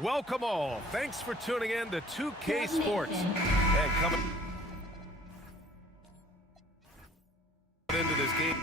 Welcome all. Thanks for tuning in to 2K Sports. And coming into this game.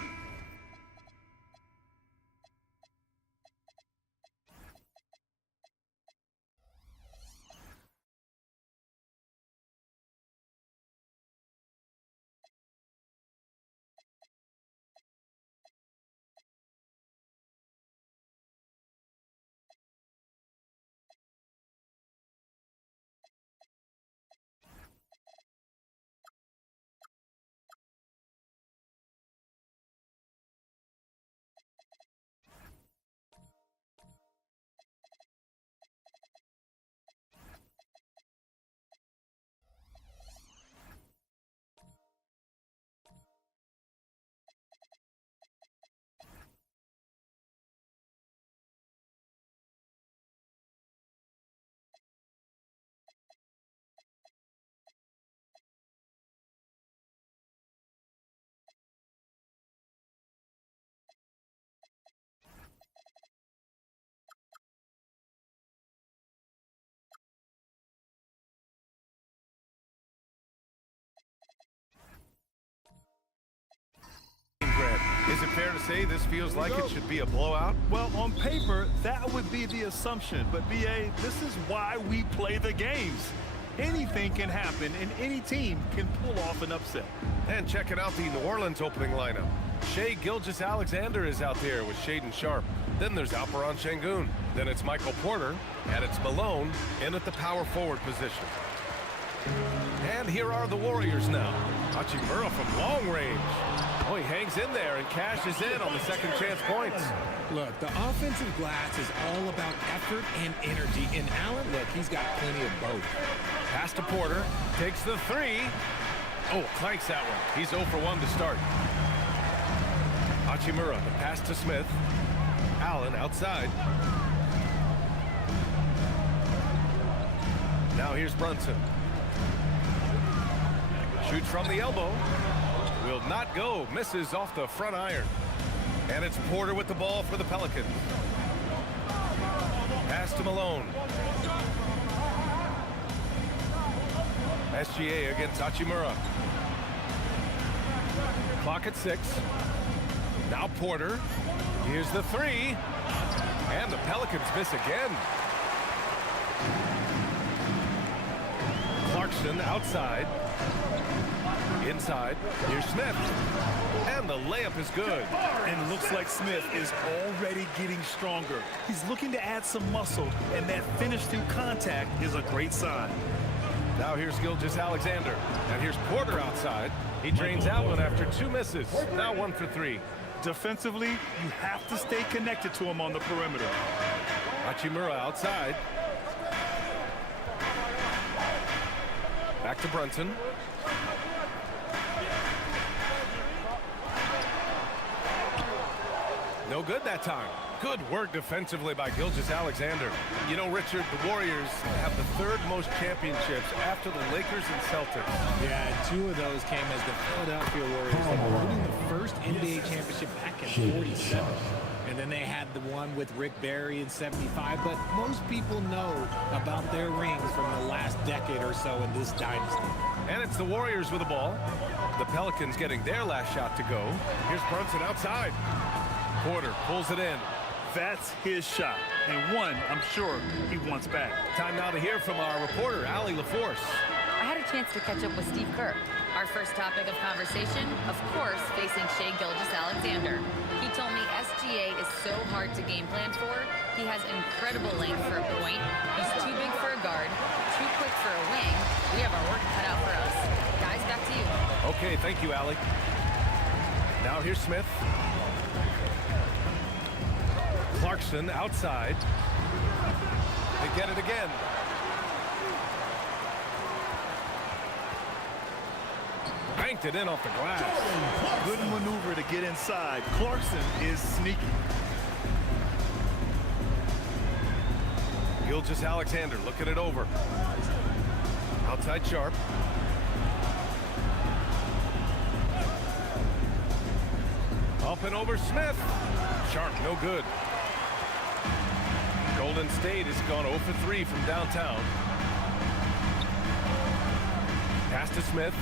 Is it fair to say this feels like it should be a blowout? Well, on paper, that would be the assumption. But, B.A., this is why we play the games. Anything can happen, and any team can pull off an upset. And checking out the New Orleans opening lineup. Shai Gilgeous-Alexander is out there with Shaden Sharp. Then there's Alperen Sengun. Then it's Michael Porter. And it's Malone in at the power forward position. And here are the Warriors now. Hachimura from long range. Oh, he hangs in there and cashes in on the second chance points. Look, the offensive glass is all about effort and energy. And Allen, look, he's got plenty of both. Pass to Porter. Takes the three. Oh, clanks that one. He's 0 for 1 to start. Hachimura, the pass to Smith. Allen outside. Now here's Brunson. Shoots from the elbow. Will not go. Misses off the front iron. And it's Porter with the ball for the Pelicans. Pass to Malone. SGA against Hachimura. Clock at 6. Now Porter. Here's the three. And the Pelicans miss again. Clarkson outside. Inside, here's Smith. And the layup is good. And looks like Smith is already getting stronger. He's looking to add some muscle, and that finish through contact is a great sign. Now here's Gilgeous-Alexander. And here's Porter outside. He drains out one after 2 misses. Now 1 for 3. Defensively, you have to stay connected to him on the perimeter. Hachimura outside. Back to Brunson. No good that time. Good work defensively by Gilgeous-Alexander. You know, Richard, the Warriors have the 3rd most championships after the Lakers and Celtics. Yeah, and 2 of those came as the Philadelphia Warriors, including the first NBA championship back in 47. And then they had the one with Rick Barry in 75. But most people know about their rings from the last decade or so in this dynasty. And it's the Warriors with the ball. The Pelicans getting their last shot to go. Here's Brunson outside. Porter pulls it in. That's his shot, and one I'm sure he wants back. Time now to hear from our reporter, Allie LaForce. I had a chance to catch up with Steve Kerr. Our first topic of conversation, of course, facing Shai Gilgeous-Alexander. He told me SGA is so hard to game plan for. He has incredible length for a point. He's too big for a guard, too quick for a wing. We have our work cut out for us. Guys, back to you. Okay, thank you, Allie. Now here's Smith. Clarkson outside. They get it again. Banked it in off the glass. Good maneuver to get inside. Clarkson is sneaky. Gilgeous-Alexander looking it over. Outside Sharp. Up and over Smith. Sharp, no good. Golden State has gone 0 for 3 from downtown. Pass to Smith.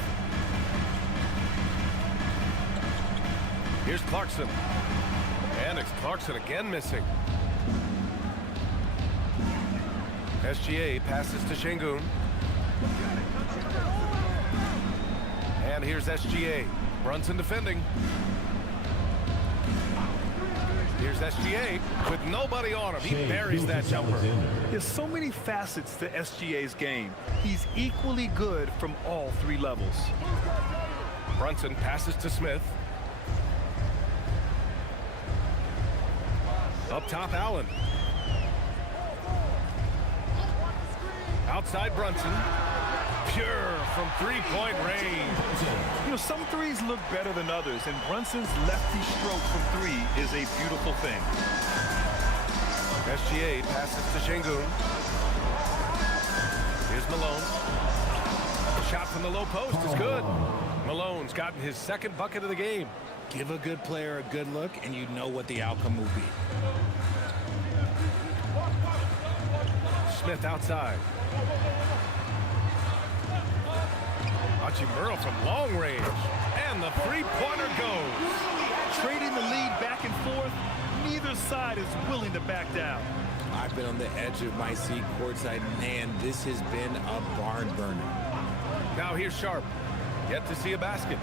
Here's Clarkson. And it's Clarkson again missing. SGA passes to Şengün. And here's SGA. Brunson defending. Here's SGA with nobody on him. He buries that jumper. There's so many facets to SGA's game. He's equally good from all three levels. Brunson passes to Smith. Up top, Allen. Outside Brunson. Pure from three-point range. You know, some threes look better than others, and Brunson's lefty stroke from three is a beautiful thing. SGA passes to Şengün. Here's Malone. The shot from the low post is good. Malone's gotten his second bucket of the game. Give a good player a good look, and you know what the outcome will be. Smith outside. Hachimura from long range. And the three-pointer goes. Trading the lead back and forth, neither side is willing to back down. I've been on the edge of my seat courtside. Man, this has been a barn burner. Now here's Sharp. Yet to see a basket.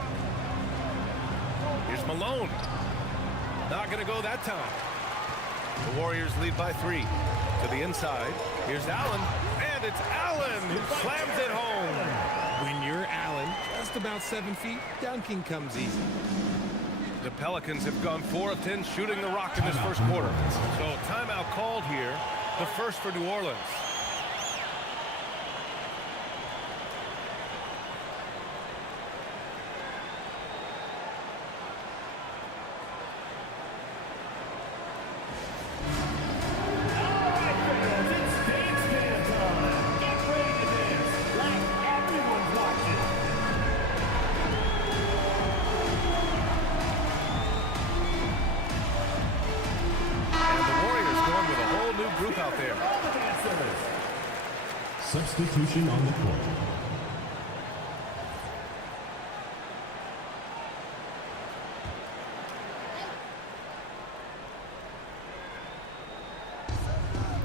Here's Malone. Not going to go that time. The Warriors lead by 3. To the inside. Here's Allen. And it's Allen who slams it home. When you're Allen, just about 7 feet, dunking comes easy. The Pelicans have gone 4 of 10 shooting the rock in this first quarter. So timeout called here. The first for New Orleans. Group out there. Substitution on the court.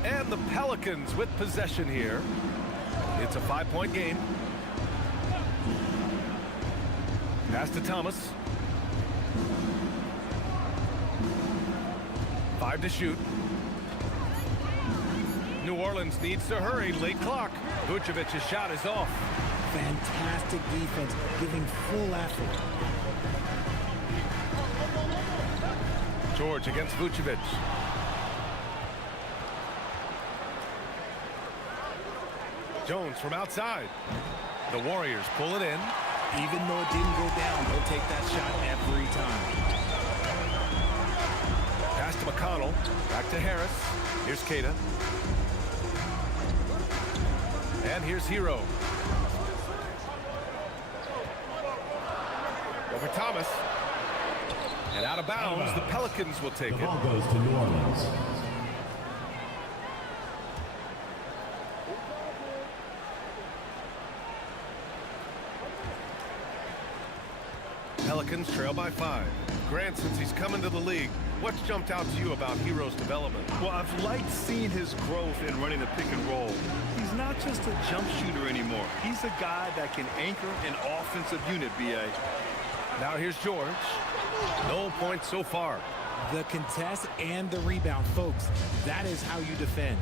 And the Pelicans with possession here. It's a 5-point game. Pass to Thomas. 5 to shoot. New Orleans needs to hurry. Late clock. Vucevic's shot is off. Fantastic defense, giving full effort. George against Vucevic. Jones from outside. The Warriors pull it in. Even though it didn't go down, he'll take that shot every time. Pass to McConnell. Back to Harris. Here's Queta. And here's Hero. Over Thomas. And out of bounds, the Pelicans will take The it. ball goes to New Orleans. Pelicans trail by 5. Grant, since he's come into the league, what's jumped out to you about Hero's development? Well, I've liked seeing his growth in running the pick and roll. He's not just a jump shooter anymore. He's a guy that can anchor an offensive unit, B.A. Now here's George. No points so far. The contest and the rebound, folks. That is how you defend.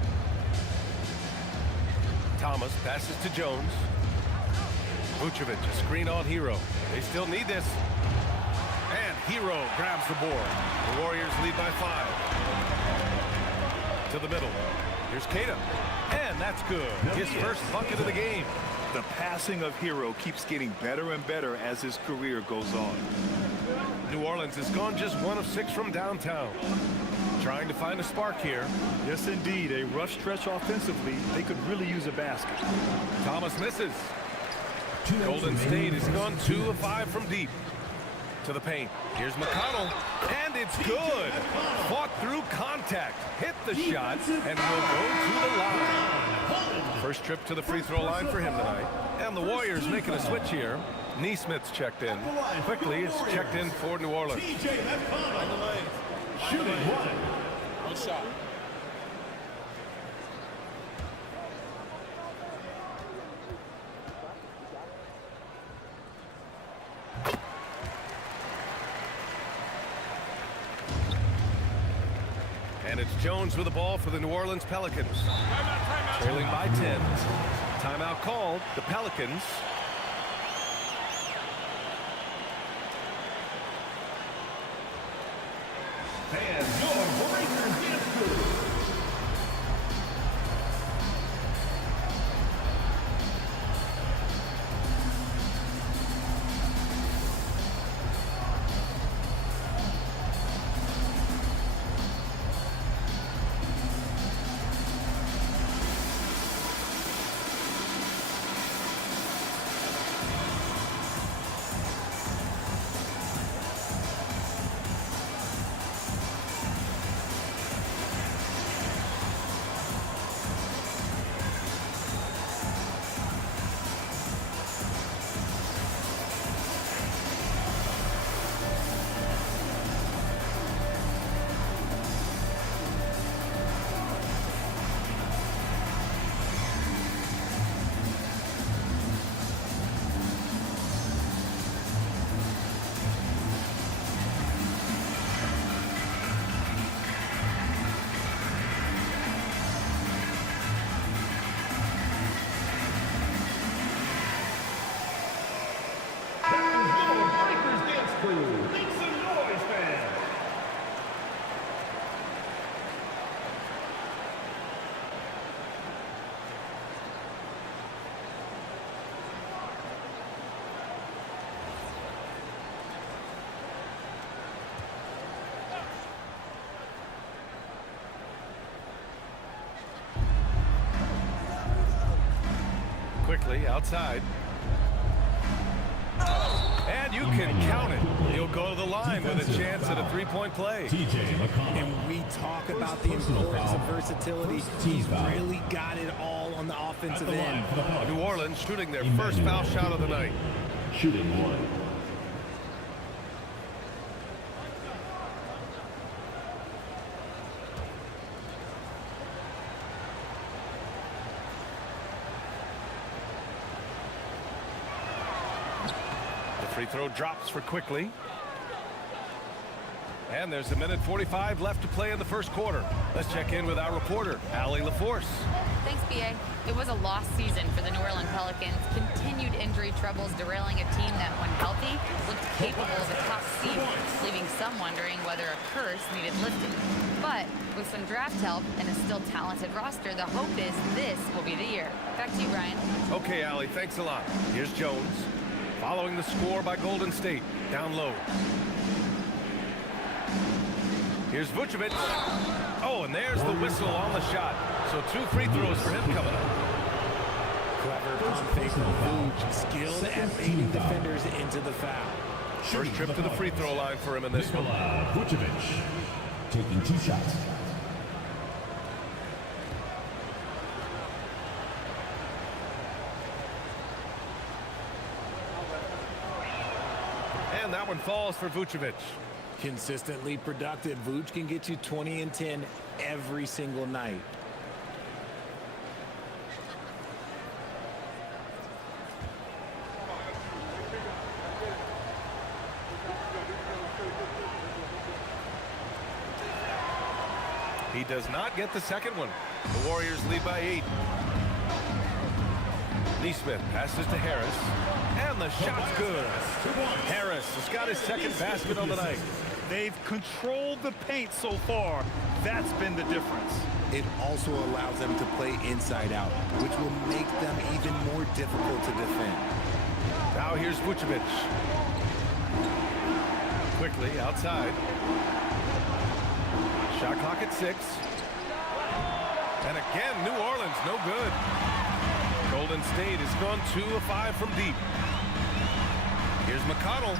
Thomas passes to Jones. Vucevic, a screen on Hero. They still need this. And Hero grabs the board. The Warriors lead by 5. To the middle. Here's Queta. And that's good. His first bucket of the game. The passing of Hero keeps getting better and better as his career goes on. New Orleans has gone just 1 of 6 from downtown. Trying to find a spark here. Yes, indeed. A rough stretch offensively. They could really use a basket. Thomas misses. Golden State has gone 2 of 5 from deep. to the paint. Here's McConnell, and it's good. Fought through contact, hit the shot, and will go to the line. First trip to the free throw line for him tonight. And the Warriors making a switch here. Neesmith's checked in. Quickly, it's checked in for New Orleans. Shooting one. One shot. And it's Jones with the ball for the New Orleans Pelicans. Trailing by 10. Timeout called. The Pelicans. And your Breakers get through. Quickly outside. And you can count it. He'll go to the line with a chance at a three-point play. And we talk about the importance of versatility. He's really got it all on the offensive end. New Orleans shooting their first foul shot of the night. Shooting one. Free throw drops for Quickly. And there's 1:45 left to play in the first quarter. Let's check in with our reporter, Allie LaForce. Thanks, BA. It was a lost season for the New Orleans Pelicans. Continued injury troubles derailing a team that, when healthy, looked capable of a top seed, leaving some wondering whether a curse needed lifting. But with some draft help and a still talented roster, the hope is this will be the year. Back to you, Brian. Okay, Allie, thanks a lot. Here's Jones. Following the score by Golden State. Down low. Here's Vucevic. Oh, and there's the whistle on the shot. So 2 free throws for him coming up. Clever pump fake from Vooch, skilled at baiting defenders into the foul. First trip to the free throw line for him in this one. Vucevic taking 2 shots. And that one falls for Vucevic. Consistently productive, Vooch can get you 20 and 10 every single night. He does not get the second one. The Warriors lead by 8. Neesmith passes to Harris. And the shot's good. Harris has got his second basket on the night. They've controlled the paint so far. That's been the difference. It also allows them to play inside out, which will make them even more difficult to defend. Now here's Vucevic. Quickly outside. Shot clock at 6. And again, New Orleans, no good. Golden State has gone 2 of 5 from deep. Here's McConnell.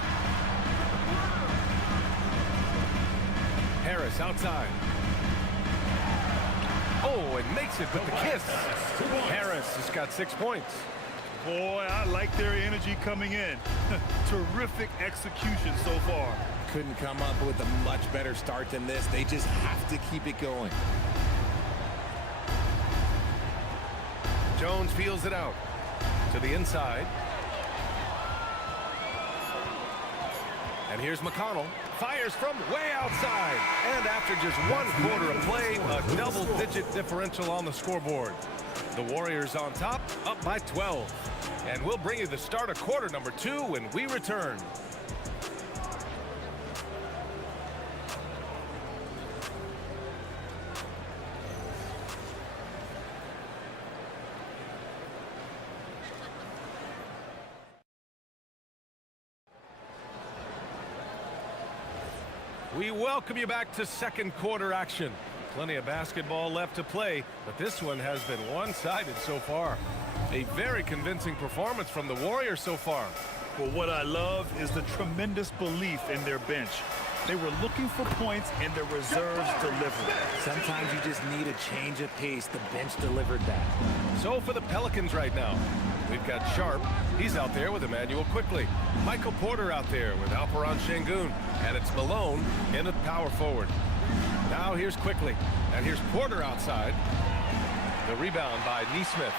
Harris outside. Oh, and makes it with the kiss. Harris has got 6 points. Boy, I like their energy coming in. Terrific execution so far. Couldn't come up with a much better start than this. They just have to keep it going. Jones feels it out to the inside. And here's McConnell. Fires from way outside. And after just 1 quarter of play, a double-digit differential on the scoreboard. The Warriors on top, up by 12. And we'll bring you the start of quarter number 2 when we return. We welcome you back to second quarter action. Plenty of basketball left to play, but this one has been one-sided so far. A very convincing performance from the Warriors so far. Well, what I love is the tremendous belief in their bench. They were looking for points, and their reserves delivered. Sometimes you just need a change of pace. The bench delivered that. So for the Pelicans right now, we've got Sharp. He's out there with Emmanuel Quickly. Michael Porter out there with Alperon Şengün. And it's Malone in at power forward. Now here's Quickly. And here's Porter outside. The rebound by Nesmith.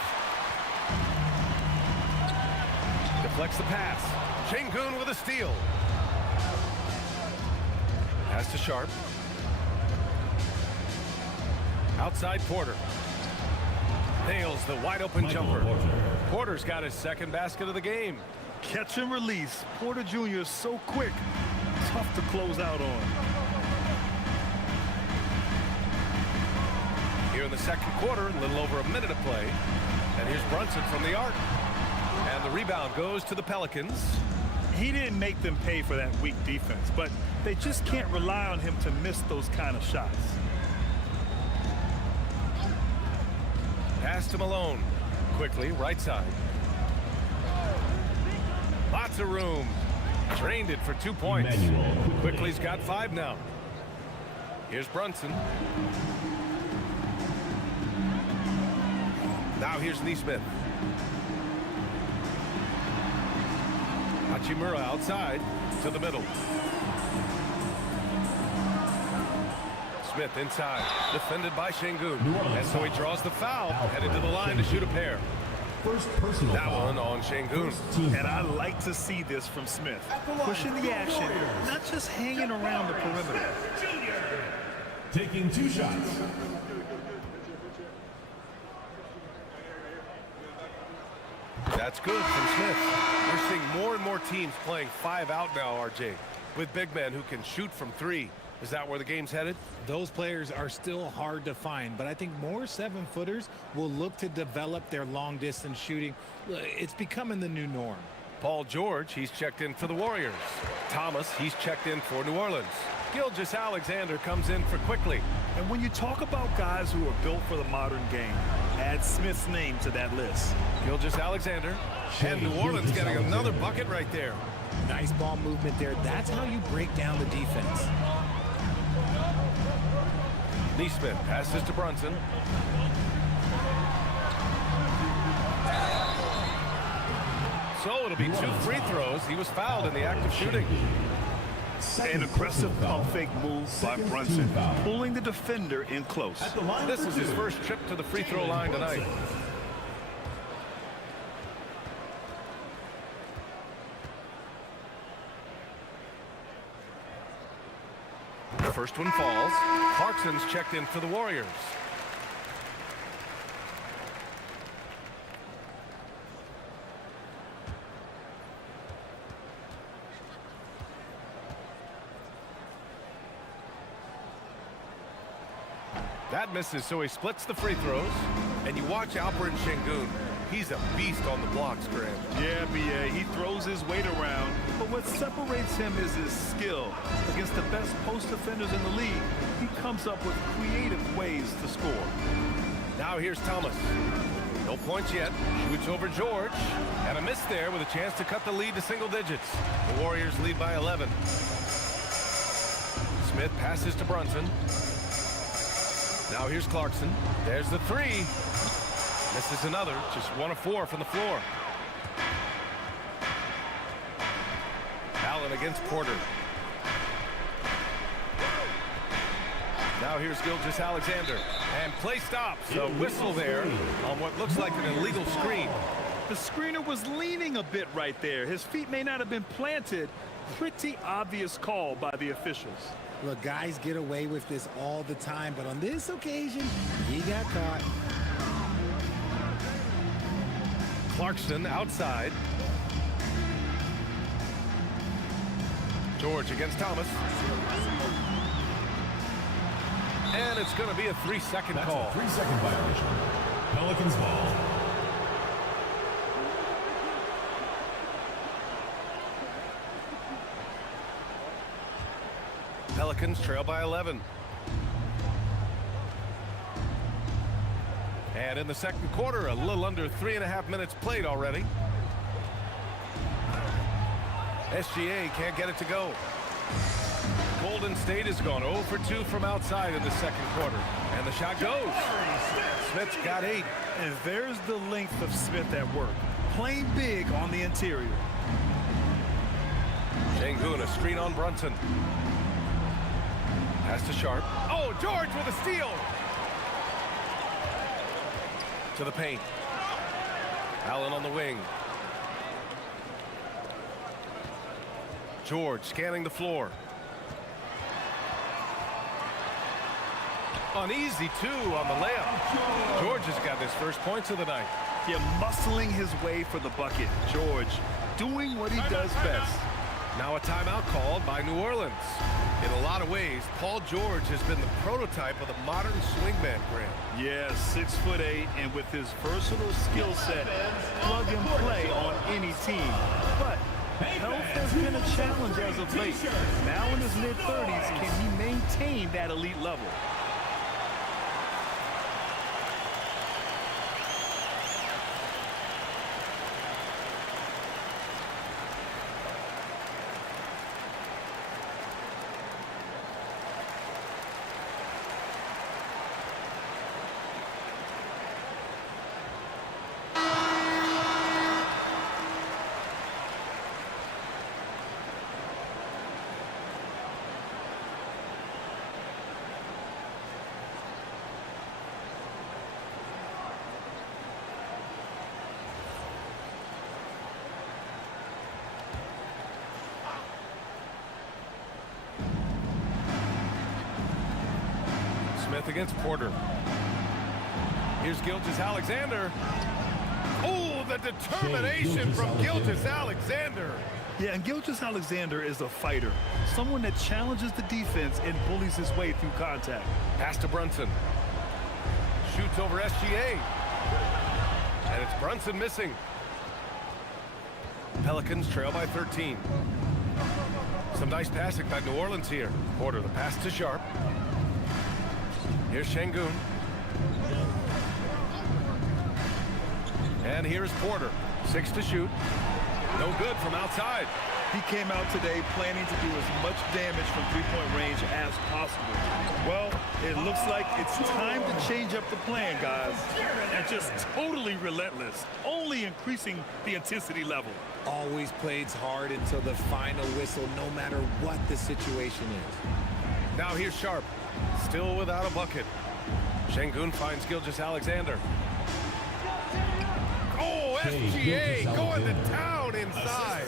Deflects the pass. Şengün with a steal. Pass to Sharp. Outside Porter. Nails the wide open jumper. Porter's got his second basket of the game. Catch and release. Porter Jr. is so quick. Tough to close out on. Here in the second quarter, a little over a minute of play. And here's Brunson from the arc. And the rebound goes to the Pelicans. He didn't make them pay for that weak defense, but they just can't rely on him to miss those kind of shots. Pass to Malone. Quickly, right side. Lots of room. Drained it for 2 points. Quickly's got 5 now. Here's Brunson. Now here's Nesmith. Hachimura outside to the middle. Smith inside, defended by Şengün. And so he draws the foul, headed to the line to shoot a pair. That one on Şengün. And I like to see this from Smith. Pushing the action, not just hanging around the perimeter. Taking 2 shots. That's good from Smith. We're seeing more and more teams playing 5 out now, RJ, with big men who can shoot from 3. Is that where the game's headed? Those players are still hard to find, but I think more 7-footers will look to develop their long-distance shooting. It's becoming the new norm. Paul George, he's checked in for the Warriors. Thomas, he's checked in for New Orleans. Gilgeous-Alexander comes in for Quickly. And when you talk about guys who are built for the modern game, add Smith's name to that list. Gilgeous-Alexander. And New Orleans getting another bucket right there. Nice ball movement there. That's how you break down the defense. Nesmith passes to Brunson. So it'll be 2 free throws. He was fouled in the act of shooting. An aggressive pump fake move by Brunson, pulling the defender in close. This is his first trip to the free throw line tonight. The first one falls. Clarkson's checked in for the Warriors. That misses, so he splits the free throws. And you watch Alperon Şengün. He's a beast on the blocks, Graham. Yeah, B.A., he throws his weight around, but what separates him is his skill. Against the best post defenders in the league, he comes up with creative ways to score. Now here's Thomas. No points yet. Shoots over George. And a miss there with a chance to cut the lead to single digits. The Warriors lead by 11. Smith passes to Brunson. Now here's Clarkson. There's the three. Misses another. Just 1 of 4 from the floor. Allen against Porter. Now here's Gilgeous-Alexander. And play stops. A whistle there on what looks like an illegal screen. The screener was leaning a bit right there. His feet may not have been planted. Pretty obvious call by the officials. Look, guys get away with this all the time, but on this occasion, he got caught. Clarkson outside. George against Thomas. And it's going to be a 3-second call. That's a 3-second violation. Pelicans ball. Pelicans trail by 11. And in the second quarter, a little under 3.5 minutes played already. SGA can't get it to go. Golden State has gone 0 for 2 from outside in the second quarter. And the shot goes. Smith's got 8. And there's the length of Smith at work. Playing big on the interior. Şengün, a screen on Brunson. Pass to Sharp. Oh, George with a steal. To the paint. Allen on the wing. George scanning the floor. Uneasy, too, on the layup. George has got his first points of the night. Yeah, muscling his way for the bucket. George doing what he does best. Now a timeout called by New Orleans. In a lot of ways, Paul George has been the prototype of the modern swingman, Grant. Yeah, 6'8", and with his versatile skill set, plug and play on any team. But health has been a challenge as of late. Now in his mid-30s, can he maintain that elite level? Smith against Porter. Here's Gilgeous-Alexander. Oh, the determination from Gilgeous-Alexander. Yeah, and Gilgeous-Alexander is a fighter. Someone that challenges the defense and bullies his way through contact. Pass to Brunson. Shoots over SGA. And it's Brunson missing. Pelicans trail by 13. Some nice passing by New Orleans here. Porter, the pass to Sharp. Here's Şengün. And here's Porter. 6 to shoot. No good from outside. He came out today planning to do as much damage from three-point range as possible. Well, it looks like it's time to change up the plan, guys. And just totally relentless, only increasing the intensity level. Always plays hard until the final whistle, no matter what the situation is. Now here's Sharp. Still without a bucket. Şengün finds Gilgeous-Alexander. Oh, SGA going to town inside.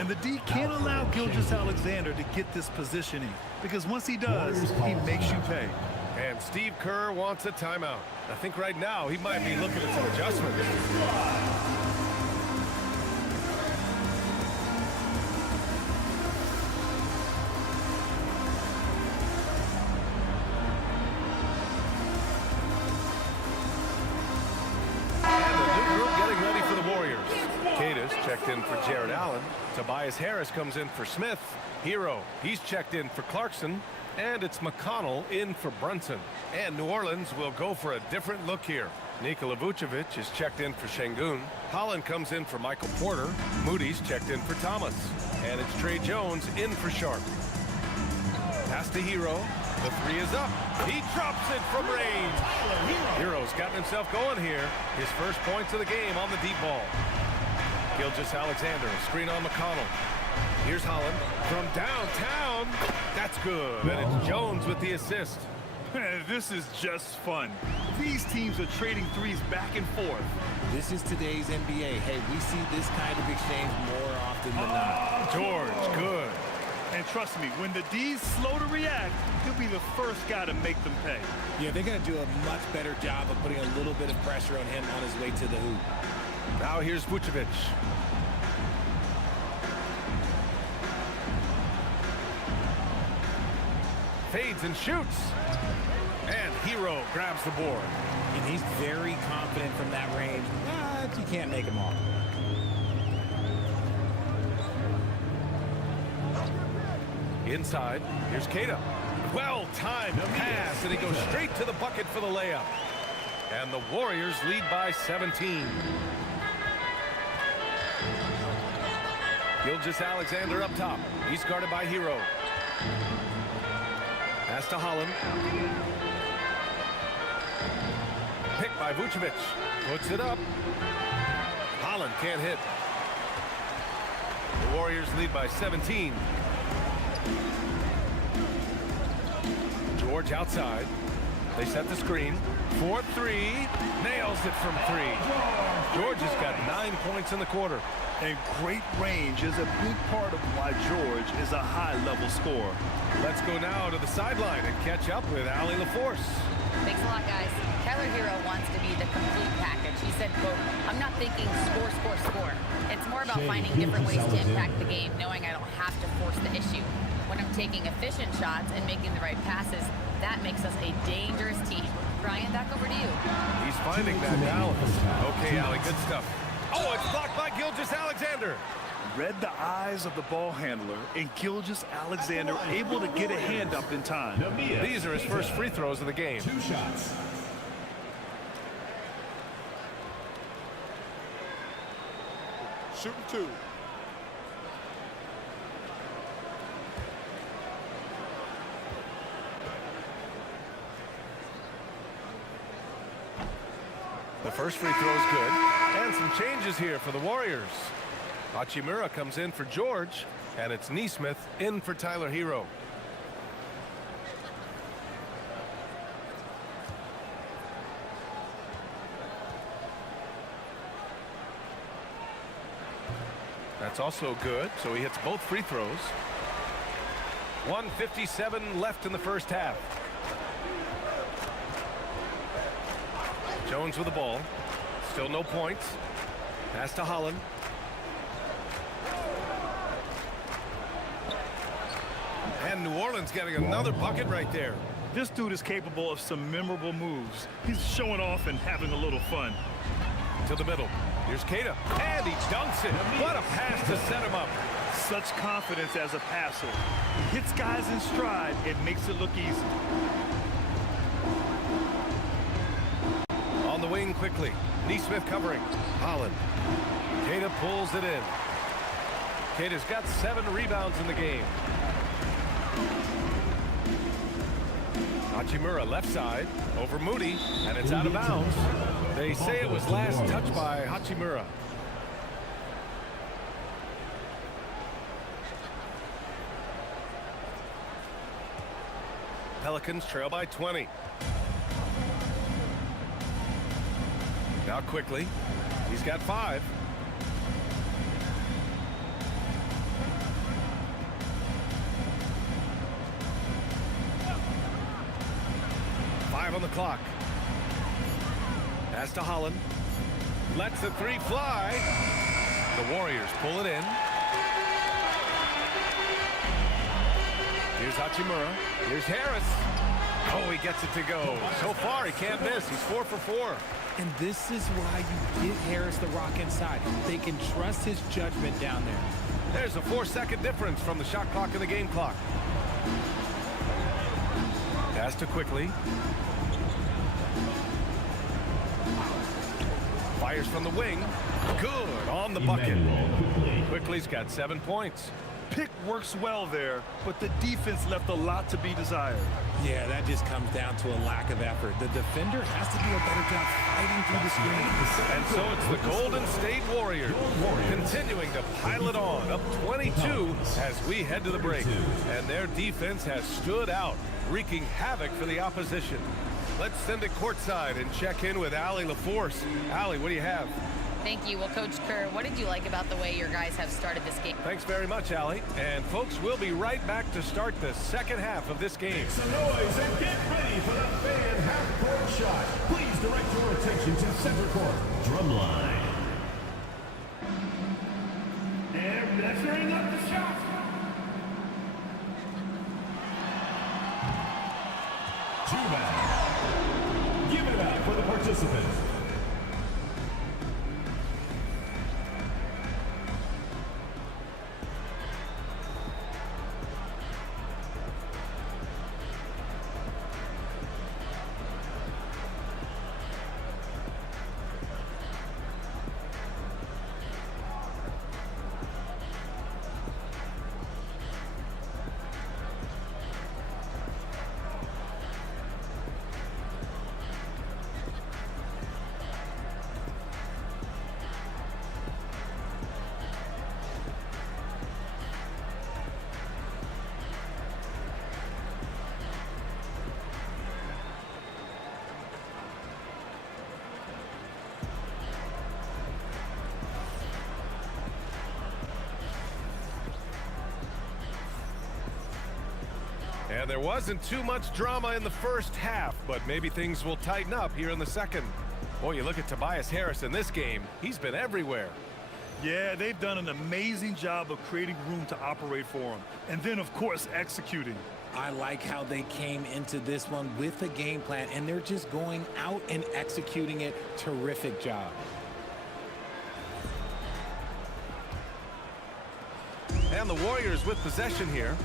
And the D can't allow Gilgeous-Alexander to get this positioning, because once he does, he makes you pay. And Steve Kerr wants a timeout. I think right now he might be looking at some adjustments. Checked in for Jared Allen. Tobias Harris comes in for Smith. Hero, he's checked in for Clarkson. And it's McConnell in for Brunson. And New Orleans will go for a different look here. Nikola Vucevic is checked in for Şengün. Holland comes in for Michael Porter. Moody's checked in for Thomas. And it's Trey Jones in for Sharp. Pass to Hero. The three is up. He drops it from range. Hero's gotten himself going here. His first points of the game on the deep ball. Gilgeous-Alexander, screen on McConnell. Here's Holland from downtown. That's good. And it's Jones with the assist. This is just fun. These teams are trading threes back and forth. This is today's NBA. Hey, we see this kind of exchange more often than not. George, good. And trust me, when the D's slow to react, he'll be the first guy to make them pay. Yeah, they're going to do a much better job of putting a little bit of pressure on him on his way to the hoop. Now here's Vucevic. Fades and shoots. And Hero grabs the board. And he's very confident from that range, but you can't make him all. Inside, here's Keita. Well-timed pass, and he goes straight to the bucket for the layup. And the Warriors lead by 17. Gilgeous-Alexander up top. He's guarded by Hero. Pass to Holland. Picked by Vucevic. Puts it up. Holland can't hit. The Warriors lead by 17. George outside. They set the screen. 4-3. Nails it from three. George has got 9 points in the quarter. And great range is a big part of why George is a high-level scorer. Let's go now to the sideline and catch up with Allie LaForce. Thanks a lot, guys. Tyler Hero wants to be the complete package. He said, quote, "I'm not thinking score, score, score. It's more about finding different ways to impact the game, knowing I don't have to force the issue. When I'm taking efficient shots and making the right passes, that makes us a dangerous team." Brian, back over to you. He's finding that balance. Okay, Allie, good stuff. Oh, it's blocked by Gilgeous-Alexander. Read the eyes of the ball handler, and Gilgeous-Alexander able to get a hand up in time. These are his first free throws of the game. 2 shots. Shooting 2. The first free throw is good. And some changes here for the Warriors. Hachimura comes in for George, and it's Nesmith in for Tyler Hero. That's also good, so he hits both free throws. 1:57 left in the first half. Jones with the ball. Still no points. Pass to Holland. And New Orleans getting another bucket right there. This dude is capable of some memorable moves. He's showing off and having a little fun. To the middle. Here's Keita. And he dunks it. What a pass to set him up. Such confidence as a passer. He hits guys in stride. It makes it look easy. On the wing quickly. Nesmith covering. Holland. Keita pulls it in. Keita's got 7 rebounds in the game. Hachimura left side over Moody, and it's out of bounds. They say it was last touched by Hachimura. Pelicans trail by 20. Now quickly, he's got 5. On the clock. Pass to Holland. Lets the 3 fly. The Warriors pull it in. Here's Hachimura. Here's Harris. Oh, he gets it to go. So far, he can't miss. He's 4 for 4. And this is why you give Harris the rock inside. They can trust his judgment down there. There's a 4-second difference from the shot clock and the game clock. Pass to Quickly. Fires from the wing. Good on the bucket. Quickly's got 7 points. pick works well there, but the defense left a lot to be desired. Yeah, that just comes down to a lack of effort. The defender has to do a better job fighting through the screen. And so it's the Golden State Warriors continuing to pile it on, up 22 as we head to the break. And their defense has stood out, wreaking havoc for the opposition. Let's send it courtside and check in with Allie LaForce. Allie, what do you have? Thank you. Well, Coach Kerr, what did you like about the way your guys have started this game? Thanks very much, Allie. And folks, we'll be right back to start the second half of this game. Make some noise and get ready for the fan half-court shot. Please direct your attention to center court. Drumline. And measuring up the shot. Two-man. Give it up for the participants. And there wasn't too much drama in the first half, but maybe things will tighten up here in the second. Boy, you look at Tobias Harris in this game, he's been everywhere. Yeah, they've done an amazing job of creating room to operate for him. And then, of course, executing. I like how they came into this one with a game plan, and they're just going out and executing it. Terrific job. And the Warriors with possession here.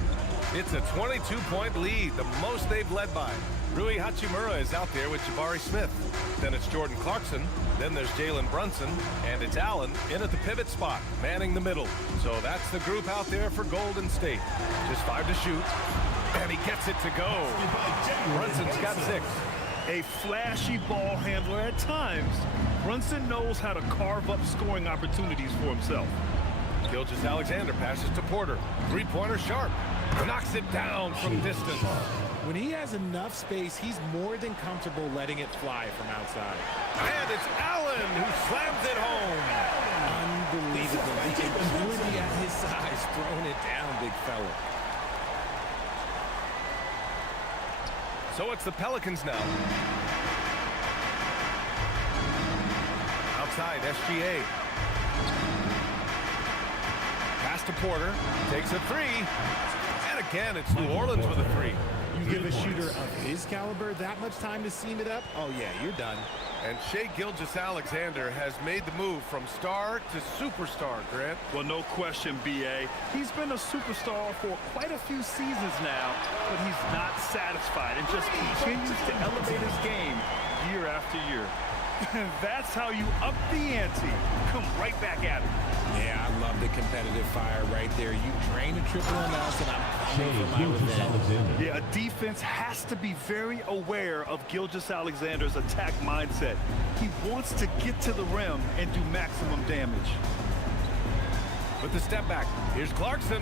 It's a 22-point lead, the most they've led by. Rui Hachimura is out there with Jabari Smith. Then it's Jordan Clarkson. Then there's Jalen Brunson. And it's Allen in at the pivot spot, manning the middle. So that's the group out there for Golden State. Just 5 to shoot. And he gets it to go. Brunson's got 6. A flashy ball handler at times. Brunson knows how to carve up scoring opportunities for himself. Gilgeous-Alexander passes to Porter. Three-pointer Sharp. Knocks it down from distance. When he has enough space, he's more than comfortable letting it fly from outside. And it's Allen who slams it home. Unbelievable. The agility at his size, throwing it down, big fella. So it's the Pelicans now. Outside, SGA. Pass to Porter. Takes a 3. And again, it's New Orleans with a 3. You give a shooter of his caliber that much time to seam it up, oh yeah, you're done. And Shai Gilgeous-Alexander has made the move from star to superstar, Grant. Well, no question, B.A. He's been a superstar for quite a few seasons now, but he's not satisfied and just continues to elevate his game year after year. That's how you up the ante. Come right back at it. Yeah, I love the competitive fire right there. You drain a triple on us, and I'm coming for my revenge. Yeah, a defense has to be very aware of Gilgeous-Alexander's attack mindset. He wants to get to the rim and do maximum damage. With the step back, here's Clarkson.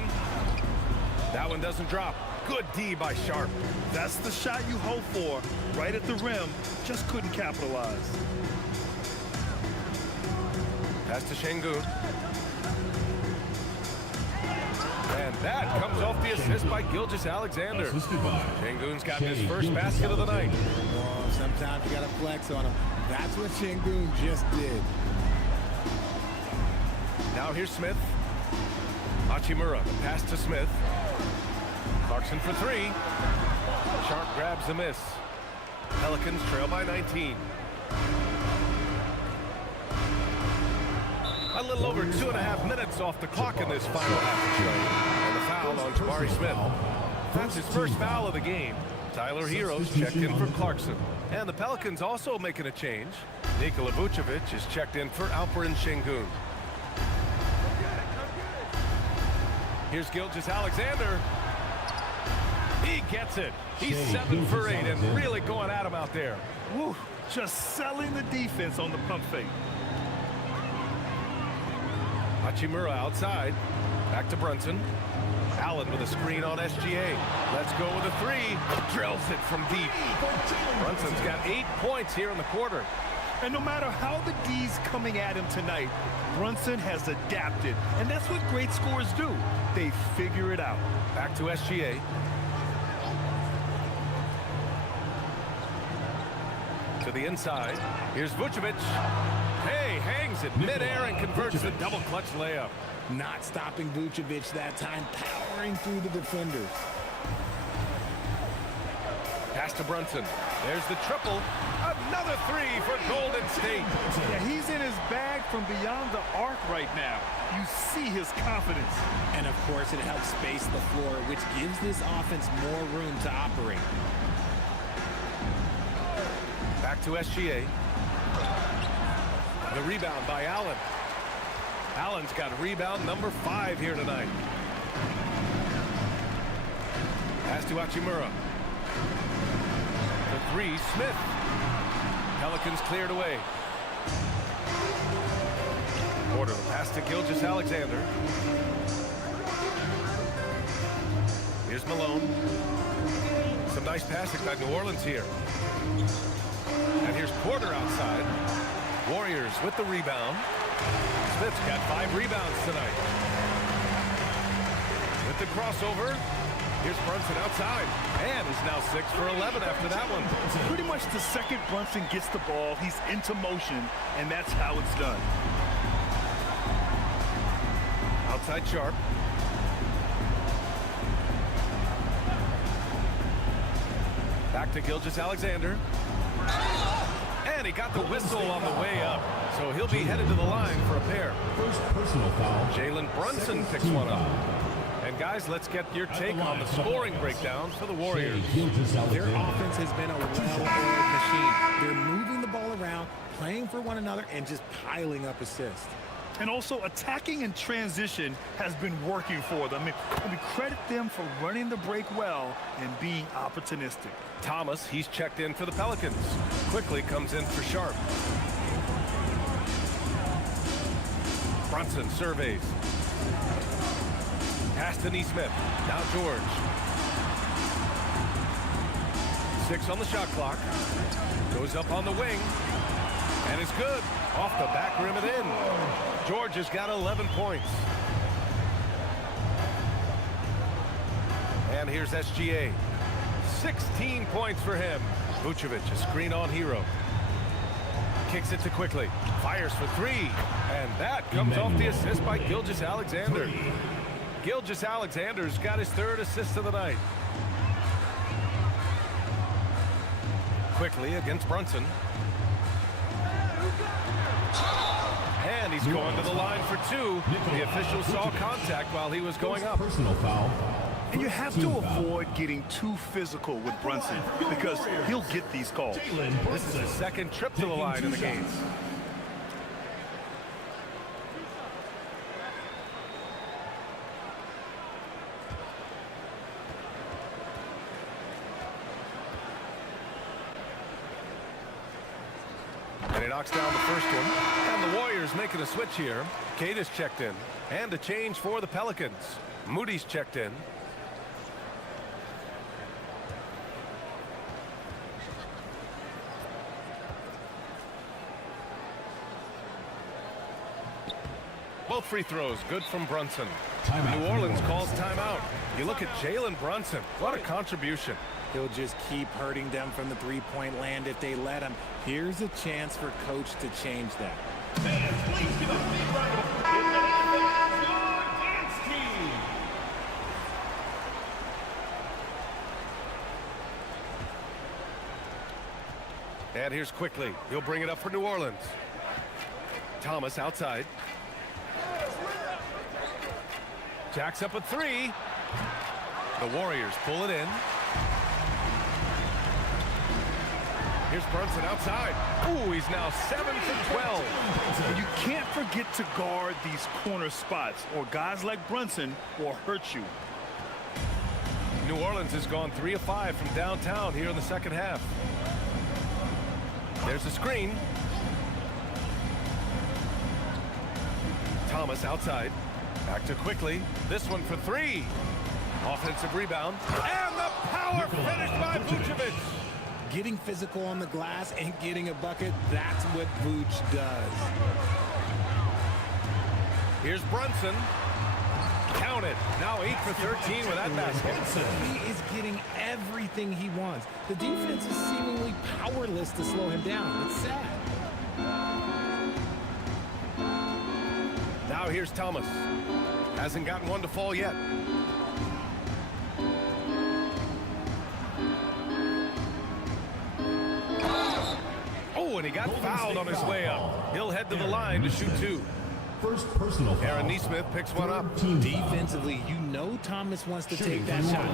That one doesn't drop. Good D by Sharp. That's the shot you hope for. Right at the rim, just couldn't capitalize. Pass to Şengün. And that comes off the assist by Gilgeous-Alexander. Şengün's got his first basket of the night. Oh, sometimes you got to flex on him. That's what Şengün just did. Now here's Smith. Hachimura, the pass to Smith. Clarkson for 3. Sharp grabs the miss. Pelicans trail by 19. A little over 2.5 minutes off the clock in this final half of play. And the foul on Jabari Smith. That's his first foul of the game. Tyler Heroes checked in for Clarkson. And the Pelicans also making a change. Nikola Vucevic is checked in for Alperen Şengün. Here's Gilgeous-Alexander. He gets it. He's 7 for 8 and really going at him out there. Woo, just selling the defense on the pump fake. Hachimura outside. Back to Brunson. Allen with a screen on SGA. Let's go with a 3. Drills it from deep. Brunson's got 8 points here in the quarter. And no matter how the D's coming at him tonight, Brunson has adapted. And that's what great scorers do. They figure it out. Back to SGA. To the inside. Here's Vucevic. Hey, hangs it midair and converts the double clutch layup. Not stopping Vucevic that time, powering through the defenders. Pass to Brunson. There's the triple. Another 3 for Golden State. Yeah, he's in his bag from beyond the arc right now. You see his confidence. And of course, it helps space the floor, which gives this offense more room to operate. Back to SGA. The rebound by Allen. Allen's got rebound number 5 here tonight. Pass to Hachimura. The 3, Smith. Pelicans cleared away. Porter, pass to Gilgeous-Alexander. Here's Malone. Some nice passing by New Orleans here. And here's Porter outside. Warriors with the rebound. Smith's got 5 rebounds tonight. With the crossover, here's Brunson outside. And he's now 6 for 11 after that one. Pretty much the second Brunson gets the ball, he's into motion, and that's how it's done. Outside Sharp. Back to Gilgeous-Alexander. And he got the whistle on the way up. So he'll be headed to the line for a pair. First personal foul. Jalen Brunson picks one up. And guys, let's get your take on the scoring breakdown for the Warriors. Their offense has been a well-oiled machine. They're moving the ball around, playing for one another, and just piling up assists. And also, attacking in transition has been working for them. I mean, credit them for running the break well and being opportunistic. Thomas, he's checked in for the Pelicans. Quickly comes in for Sharp. Brunson surveys. Pass to Nesmith. Now George. 6 on the shot clock. Goes up on the wing. And it's good. Off the back rim and in. George has got 11 points. And here's SGA. 16 points for him. Vucevic, a screen on Hero. Kicks it to Quickly. Fires for 3. And that comes off the assist by Gilgeous-Alexander. Gilgeous-Alexander's got his 3rd assist of the night. Quickly against Brunson. And he's going to the line for 2. The official saw contact while he was going up. Personal foul. And you have to avoid getting too physical with Brunson because he'll get these calls. This is his 2nd trip to the line in the game. And he knocks down the first one. And the Warriors making a switch here. Cade is checked in. And a change for the Pelicans. Moody's checked in. Both free throws good from Brunson. New Orleans calls timeout. You look at Jalen Brunson. What a contribution. He'll just keep hurting them from the three-point land if they let him. Here's a chance for Coach to change that. Fans, please give a big round of applause. It's the NFL Dance Team. And here's Quickly. He'll bring it up for New Orleans. Thomas outside. Jacks up a 3. The Warriors pull it in. Here's Brunson outside. Ooh, he's now 7 for 12. You can't forget to guard these corner spots, or guys like Brunson will hurt you. New Orleans has gone 3 of 5 from downtown here in the second half. There's a screen. Thomas outside. Back to Quickly. This one for 3. Offensive rebound. And the power finish by Vucevic. Getting physical on the glass and getting a bucket, that's what Vooch does. Here's Brunson. Count it. Now 8 for 13 with that basket. He is getting everything he wants. The defense is seemingly powerless to slow him down. It's sad. Now here's Thomas. Hasn't gotten one to fall yet. Oh, and he got fouled on his way up. He'll head to the line to shoot 2. First personal foul. Aaron Nesmith picks one up. Defensively, you know Thomas wants to take that shot.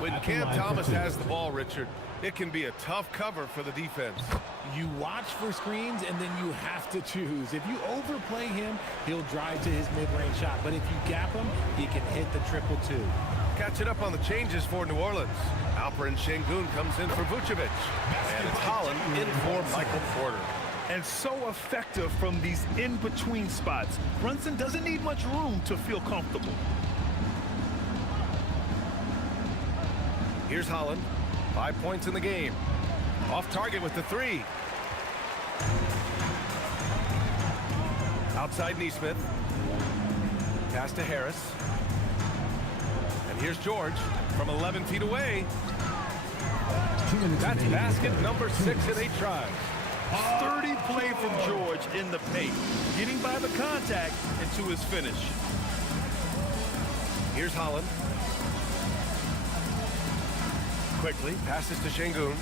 When Cam Thomas has the ball, Richard, it can be a tough cover for the defense. You watch for screens, and then you have to choose. If you overplay him, he'll drive to his mid-range shot. But if you gap him, he can hit the 2-2. Catching up on the changes for New Orleans. Alperen Şengün comes in for Vucevic. And it's Holland in for Michael Porter. And so effective from these in-between spots. Brunson doesn't need much room to feel comfortable. Here's Holland. 5 points in the game. Off target with the 3. Outside Nesmith. Pass to Harris. And here's George from 11 feet away. That's basket number 6 in 8 tries. Sturdy play from George in the paint, getting by the contact and to his finish. Here's Holland. Quickly passes to Şengün.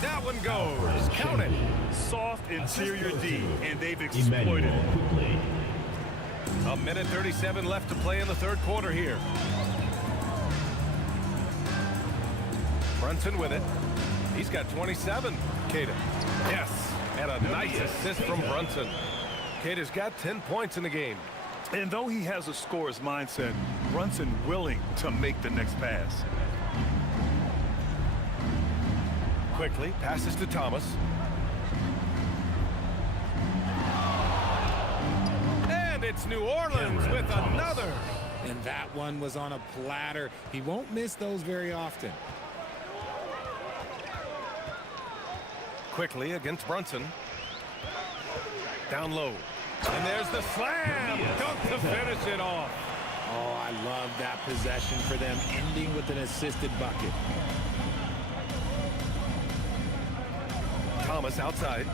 That one goes. Count it. Soft interior D, and they've exploited it. A minute 37 left to play in the third quarter here. Brunson with it. He's got 27. Queta. Yes. And a nice assist from Brunson. Queta's got 10 points in the game. And though he has a scorer's mindset, Brunson willing to make the next pass. Quickly passes to Thomas. And it's New Orleans with another. And that one was on a platter. He won't miss those very often. Quickly against Brunson. Down low. And there's the slam. Dunk to finish it off. Oh, I love that possession for them, ending with an assisted bucket. Thomas outside.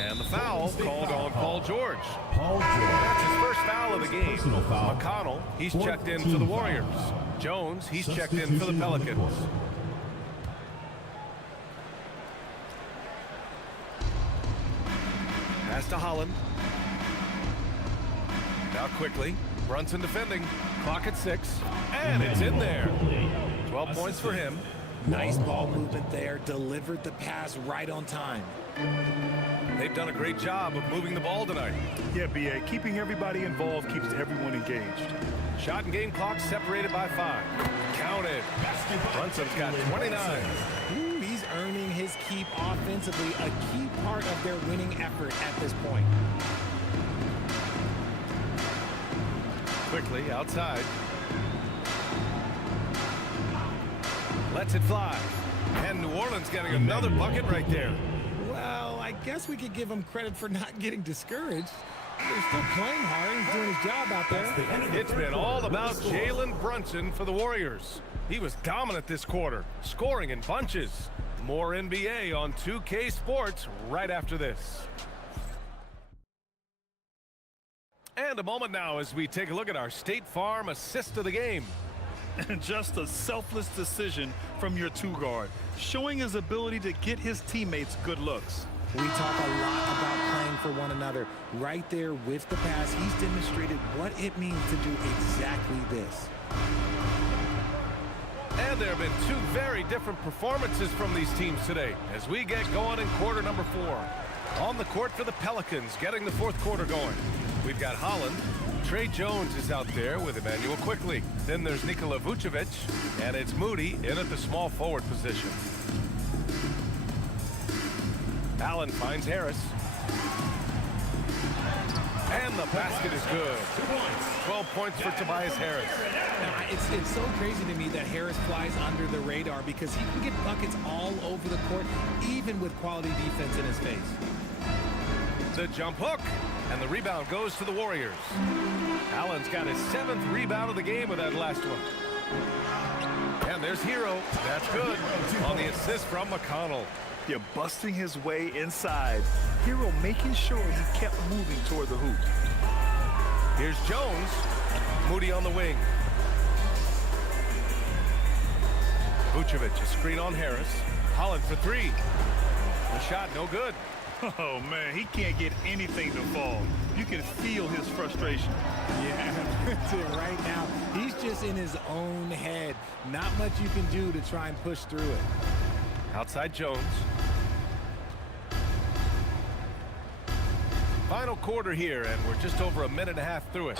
And the foul called on Paul George. That's his first foul of the game. McConnell, he's checked in for the Warriors. Jones, he's checked in for the Pelicans. Pass to Holland. Now Quickly. Brunson defending. Clock at 6. And it's in there. 12 points for him. Nice ball movement there. Delivered the pass right on time. They've done a great job of moving the ball tonight. Yeah, B.A. Keeping everybody involved keeps everyone engaged. Shot and game clock separated by 5. Counted. Brunson's got 29. Ooh, he's earning his keep offensively, a key part of their winning effort at this point. Quickly outside. Lets it fly. And New Orleans getting another bucket right there. Well, I guess we could give him credit for not getting discouraged. They're still playing hard. He's doing his job out there. It's been all about Jalen Brunson for the Warriors. He was dominant this quarter, scoring in bunches. More NBA on 2K Sports right after this. And a moment now as we take a look at our State Farm assist of the game. And just a selfless decision from your 2-guard, showing his ability to get his teammates good looks. We talk a lot about playing for one another. Right there with the pass, he's demonstrated what it means to do exactly this. And there have been two very different performances from these teams today as we get going in quarter number 4. On the court for the Pelicans, getting the fourth quarter going. We've got Holland. Trey Jones is out there with Emmanuel Quickly. Then there's Nikola Vucevic, and it's Moody in at the small forward position. Allen finds Harris. And the basket is good. 12 points for Tobias Harris. Now, it's so crazy to me that Harris flies under the radar because he can get buckets all over the court, even with quality defense in his face. The jump hook, and the rebound goes to the Warriors. Allen's got his 7th rebound of the game with that last one. And there's Hero. That's good. On the assist from McConnell. You're busting his way inside. Hero making sure he kept moving toward the hoop. Here's Jones. Moody on the wing. Vucevic, a screen on Harris. Holland for 3. The shot no good. Oh, man, he can't get anything to fall. You can feel his frustration. Yeah, right now, he's just in his own head. Not much you can do to try and push through it. Outside Jones. Final quarter here, and we're just over a minute and a half through it.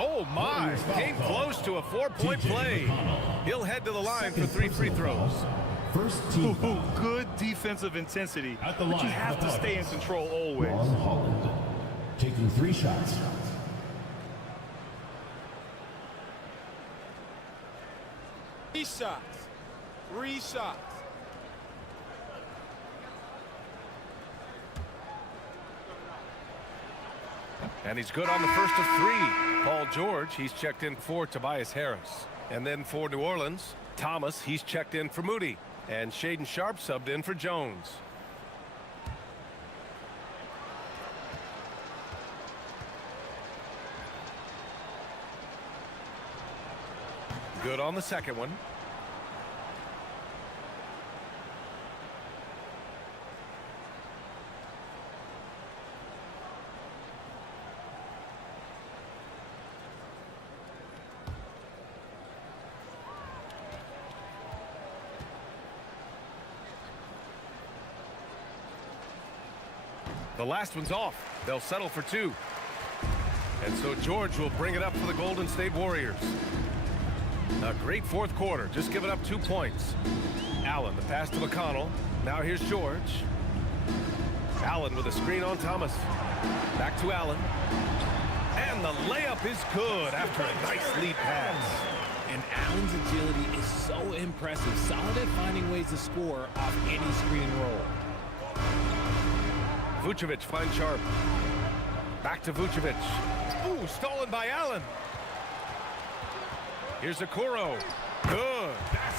Oh, my. Came close to a 4-point play. He'll head to the line for 3 free throws. First team foul. Good defensive intensity, At the but line you have for to stay in Pelicans. control always. Ron Holland taking 3 shots. Three shots. And he's good on the first of 3. Paul George, he's checked in for Tobias Harris. And then for New Orleans, Thomas, he's checked in for Moody. And Shaden Sharp subbed in for Jones. Good on the second one. The last one's off. They'll settle for 2. And so George will bring it up for the Golden State Warriors. A great fourth quarter, just giving up 2 points. Allen, the pass to McConnell. Now here's George. Allen with a screen on Thomas. Back to Allen. And the layup is good after a nice lead pass. And Allen's agility is so impressive. Solid at finding ways to score off any screen and roll. Vucevic finds Sharp. Back to Vucevic. Ooh, stolen by Allen. Here's Okoro. Good.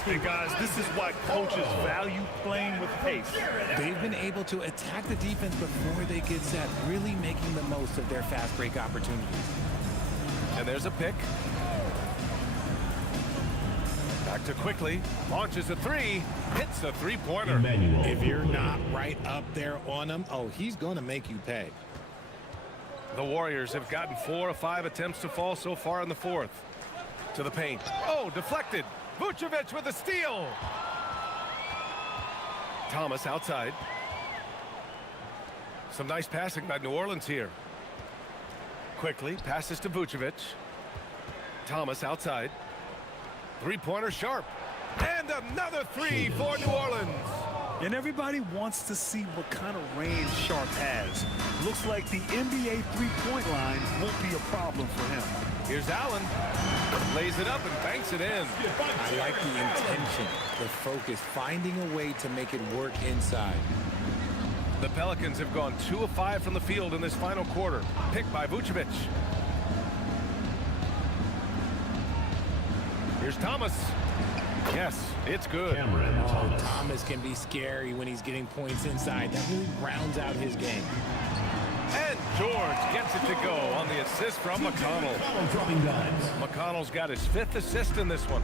Hey, guys, this is why coaches value playing with pace. They've been able to attack the defense before they get set, really making the most of their fast break opportunities. And there's a pick. Back to Quickly. Launches a 3. Hits the 3-pointer. Emmanuel. If you're not right up there on him, oh, he's going to make you pay. The Warriors have gotten 4 of 5 attempts to fall so far in the fourth. To the paint. Oh, deflected. Vucevic with a steal. Thomas outside. Some nice passing by New Orleans here. Quickly passes to Vucevic. Thomas outside. 3-pointer Sharp. And another 3 for New Orleans. And everybody wants to see what kind of range Sharp has. Looks like the NBA three-point line won't be a problem for him. Here's Allen. Lays it up and banks it in. I like the intention, the focus, finding a way to make it work inside. The Pelicans have gone 2 of 5 from the field in this final quarter. Picked by Vucevic. Here's Thomas. Yes, it's good. Thomas can be scary when he's getting points inside. That really rounds out his game. And George gets it to go on the assist from McConnell. McConnell's got his 5th assist in this one.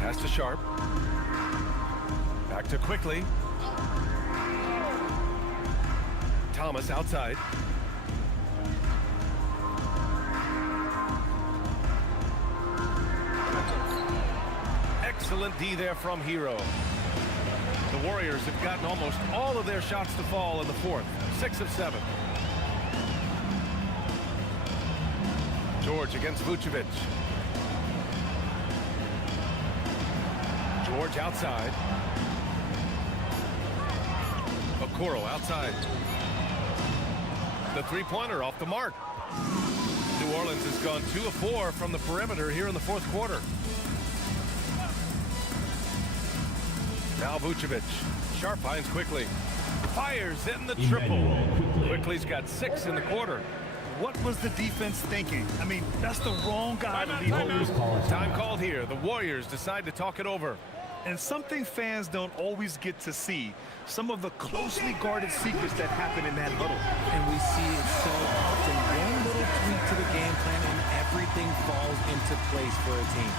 Pass to Sharp. Back to Quickly. Thomas outside. Excellent D there from Hero. The Warriors have gotten almost all of their shots to fall in the fourth. 6 of 7. George against Vucevic. George outside. Okoro outside. The three-pointer off the mark. New Orleans has gone 2 of 4 from the perimeter here in the fourth quarter. Now Vucevic. Sharp finds Quickly. Fires in the triple. Quickly's got 6 in the quarter. What was the defense thinking? I mean, that's the wrong guy to be holding. Time called here. The Warriors decide to talk it over. And something fans don't always get to see, some of the closely guarded secrets that happen in that huddle. And we see it so often. One little tweak to the game plan and everything falls into place for a team.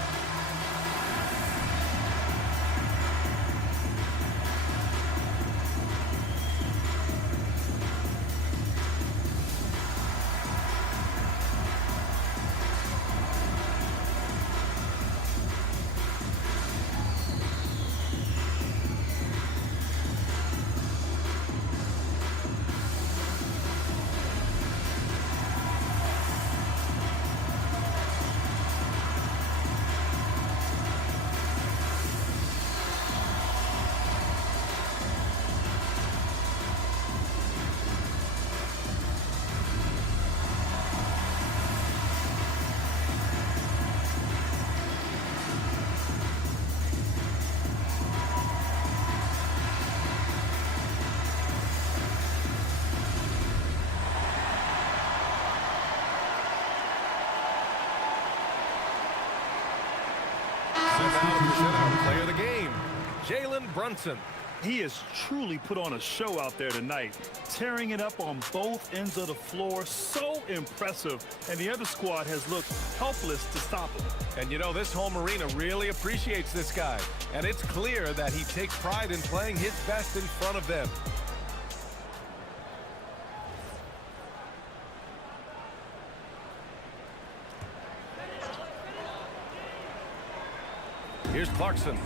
Player of the game, Jalen Brunson. He has truly put on a show out there tonight, tearing it up on both ends of the floor. So impressive, and the other squad has looked helpless to stop him. And you know, this home arena really appreciates this guy, and it's clear that he takes pride in playing his best in front of them. Here's Clarkson.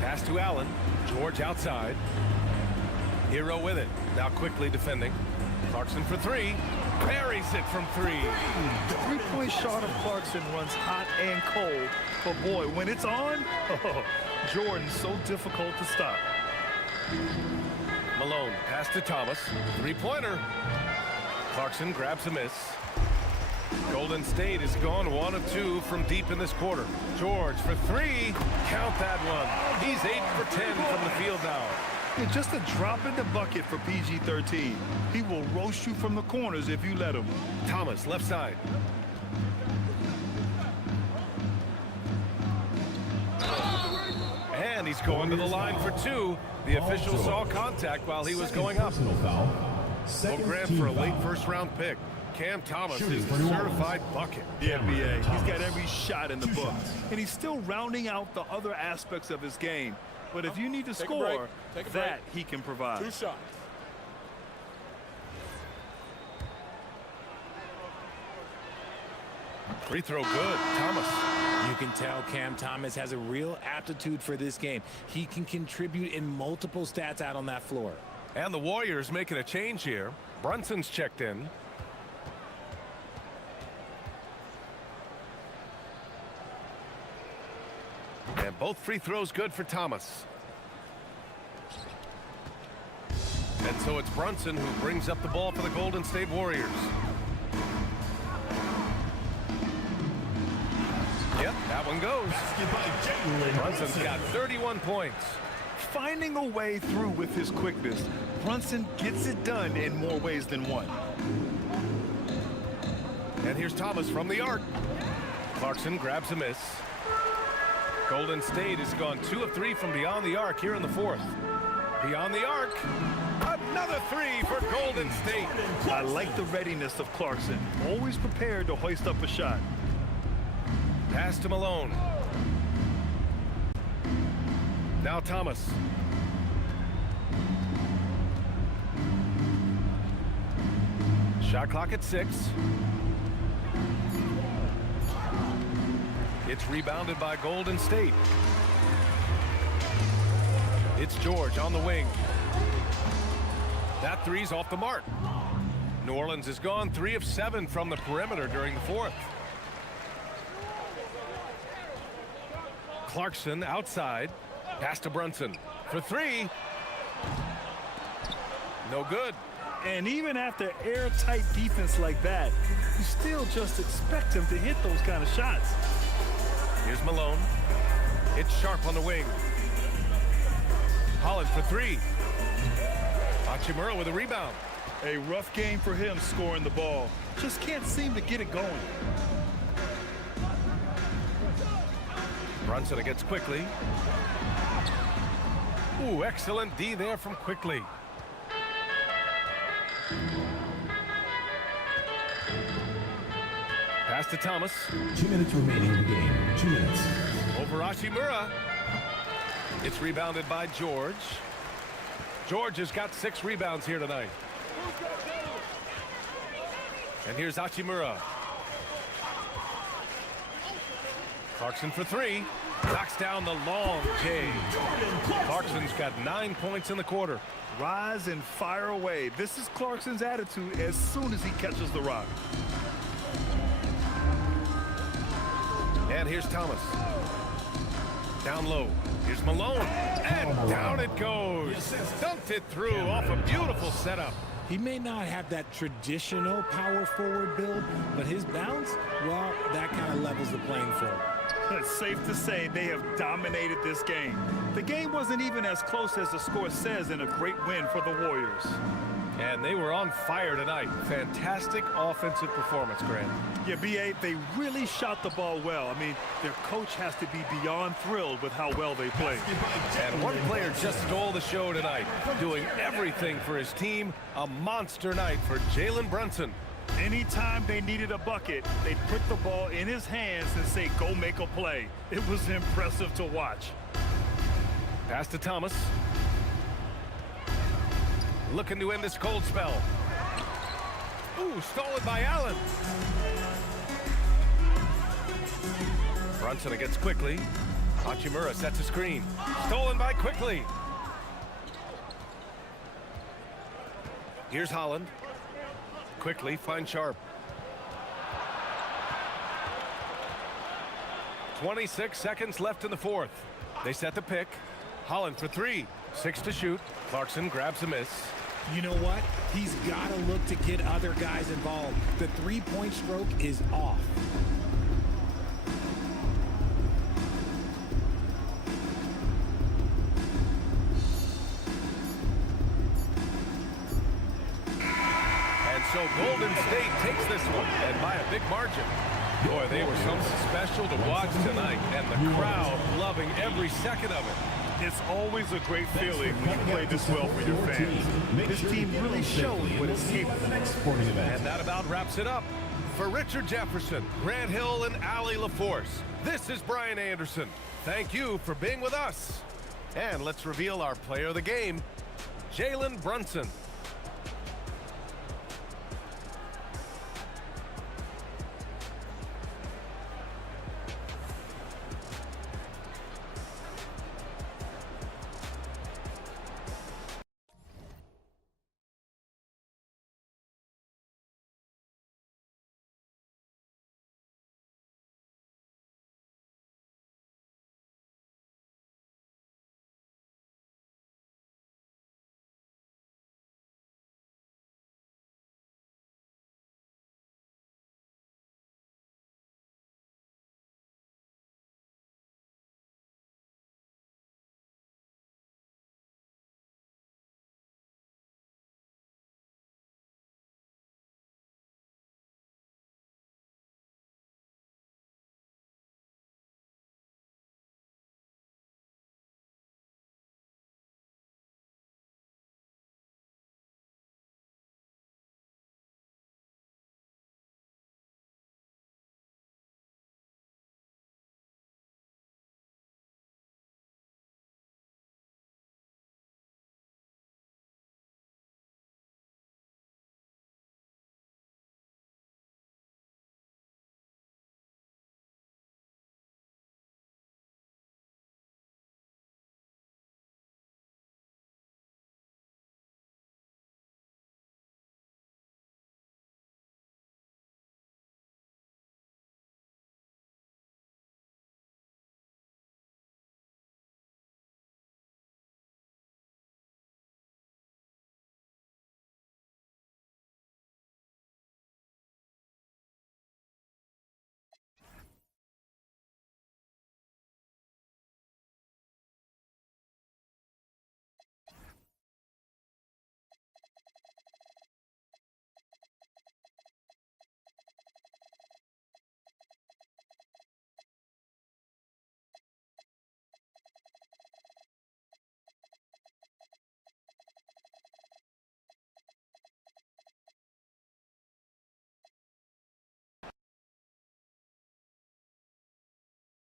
Pass to Allen. George outside. Hero with it. Now quickly defending. Clarkson for 3. Buries it from 3. The three-point shot of Clarkson runs hot and cold. But boy, when it's on, Jordan's so difficult to stop. Malone. Pass to Thomas. Three-pointer. Clarkson grabs a miss. Golden State has gone 1 of 2 from deep in this quarter. George for 3. Count that one. He's 8 for 10 from the field now. Yeah, just a drop in the bucket for PG-13. He will roast you from the corners if you let him. Thomas left side. And he's going to the line for 2. The official saw contact while he was going up. Well, Grant for a late first-round pick. Cam Thomas is the certified bucket. The NBA. He's got every shot in the book. And he's still rounding out the other aspects of his game. But if you need to score, that he can provide. 2 shots. Free throw good. Thomas. You can tell Cam Thomas has a real aptitude for this game. He can contribute in multiple stats out on that floor. And the Warriors making a change here. Brunson's checked in. And both free throws good for Thomas. And so it's Brunson who brings up the ball for the Golden State Warriors. Yep, that one goes. Brunson's got 31 points. Finding a way through with his quickness, Brunson gets it done in more ways than one. And here's Thomas from the arc. Clarkson grabs a miss. Golden State has gone 2 of 3 from beyond the arc here in the fourth. Beyond the arc. Another 3 for Golden State. I like the readiness of Clarkson. Always prepared to hoist up a shot. Pass to Malone. Now Thomas. Shot clock at 6. It's rebounded by Golden State. It's George on the wing. That three's off the mark. New Orleans has gone 3 of 7 from the perimeter during the fourth. Clarkson outside. Pass to Brunson for 3. No good. And even after airtight defense like that, you still just expect him to hit those kind of shots. Here's Malone. It's Sharp on the wing. Holland for 3. Hachimura with a rebound. A rough game for him scoring the ball. Just can't seem to get it going. Brunson against Quickly. Ooh, excellent D there from Quickly. Pass to Thomas. 2 minutes remaining in the game. 2 minutes. Over Hachimura. It's rebounded by George. George has got 6 rebounds here tonight. And here's Hachimura. Clarkson for 3. Knocks down the long J. Clarkson's got 9 points in the quarter. Rise and fire away. This is Clarkson's attitude as soon as he catches the rock. And here's Thomas. Down low. Here's Malone. And down it goes. Dunked it through off a beautiful setup. He may not have that traditional power forward build, but his bounce, well, that kind of levels the playing field. It's safe to say they have dominated this game. The game wasn't even as close as the score says in a great win for the Warriors. And they were on fire tonight. Fantastic offensive performance, Grant. Yeah, B.A., they really shot the ball well. I mean, their coach has to be beyond thrilled with how well they played. And one player just stole the show tonight, doing everything for his team. A monster night for Jalen Brunson. Anytime they needed a bucket, they'd put the ball in his hands and say, go make a play. It was impressive to watch. Pass to Thomas. Looking to end this cold spell. Ooh, stolen by Allen. Brunson against Quickly. Hachimura sets a screen. Stolen by Quickly. Here's Holland. Quickly finds Sharp. 26 seconds left in the fourth. They set the pick. Holland for 3. 6 to shoot. Clarkson grabs a miss. You know what? He's got to look to get other guys involved. The three-point stroke is off. And so Golden State takes this one, and by a big margin. Boy, they were something special to watch tonight, and the crowd loving every second of it. It's always a great feeling when you play this well for your fans. This team really showed what it's capable of. And that about wraps it up. For Richard Jefferson, Grant Hill, and Allie LaForce, this is Brian Anderson. Thank you for being with us. And let's reveal our player of the game, Jalen Brunson.